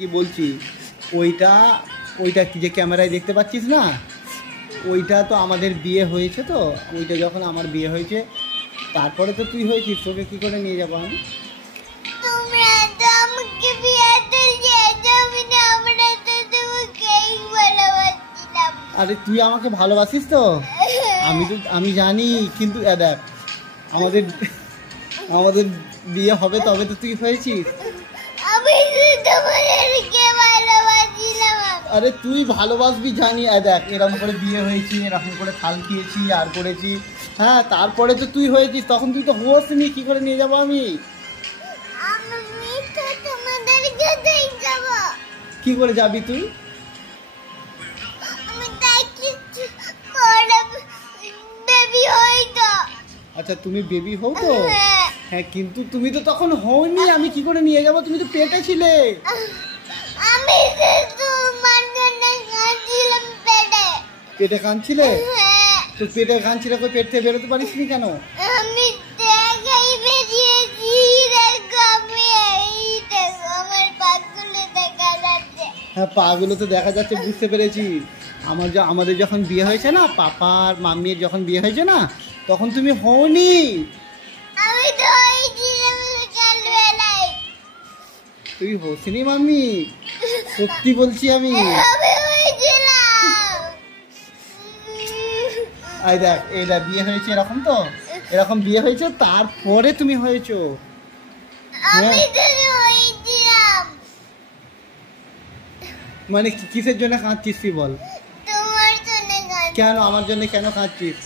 কি বলছি ওইটা ওইটা কি যে ক্যামেরায় দেখতে পাচ্ছিস না, ওইটা তো আমাদের বিয়ে হয়েছে। তো ওইটা যখন আমার বিয়ে হয়েছে তারপরে তো তুই হয়েছিস, তোকে কি করে নিয়ে যাবো আমি? আরে তুই আমাকে ভালোবাসিস তো, আমি জানি, কিন্তু দেখ আমাদের আমাদের বিয়ে হবে তবে তো তুই হয়েছিস। আরে তুই ভালোবাসবি জানি, দেখ এরকম করে বিয়ে হয়েছি, এরকম করে থাল খেয়েছি আর করেছি, হ্যাঁ তারপরে তো তুই হয়েছিস, তখন তুই তো হোসনি, কি করে নিয়ে যাবো আমি? কি করে যাবি তুই? আচ্ছা তুমি বেবি হও তো, হ্যাঁ কিন্তু তুমি তো তখন হওনি, আমি কি করে নিয়ে যাবো? তুমি তো পেটে ছিলে। পেটে কাঁদছিলে? তো পেটে কাঁদছিলে, পেট থেকে বেরোতে পারিস নি কেন? হ্যাঁ পাগুলো তো দেখা যাচ্ছে, বুঝতে পেরেছি। আমাদের যখন বিয়ে হয়েছে না, পাপার মাম্মির যখন বিয়ে হয়েছে না, তখন তুমি হওনি। তুই হোসনি মাম্মি, সত্যি বলছি আমি। এই দেখ এইটা বিয়ে হয়েছে এরকম, তো এরকম বিয়ে হয়েছে তারপরে তুমি হয়েছো। মানে কিসের জন্য কাঁদছিস তুই বল? কেন আমার জন্য কেন কাঁদছিস?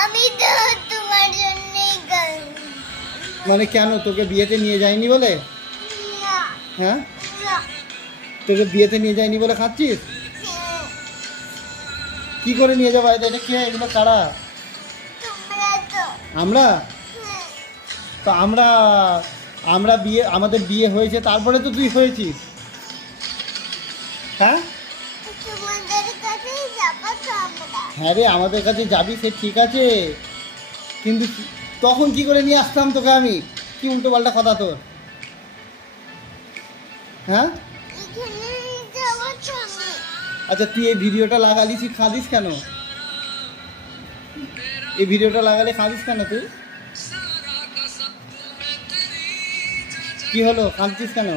আমি তো তোমার জন্য। মানে কেন, তোকে বিয়েতে নিয়ে যায়নি বলে? হ্যাঁ তোকে বিয়েতে নিয়ে যায়নি বলে কাঁদছিস? কি করে নিয়ে যাবো? এটা কে? এগুলো কারা? আমরা তো আমরা বিয়ে, আমাদের বিয়ে হয়েছে তারপরে তো তুই হয়েছিস। হ্যাঁ হ্যাঁ রে, আমাদের কাছে যাবি সে ঠিক আছে, কিন্তু তখন কি করে নিয়ে আসতাম তোকে আমি? কি উল্টো পাল্টা কথা তোর। হ্যাঁ আচ্ছা তুই এই ভিডিওটা লাগালি, তুই কাঁদিস কেন? এই ভিডিওটা লাগালে কাঁদিস কেন তুই? কি হলো, কাঁদছিস কেন?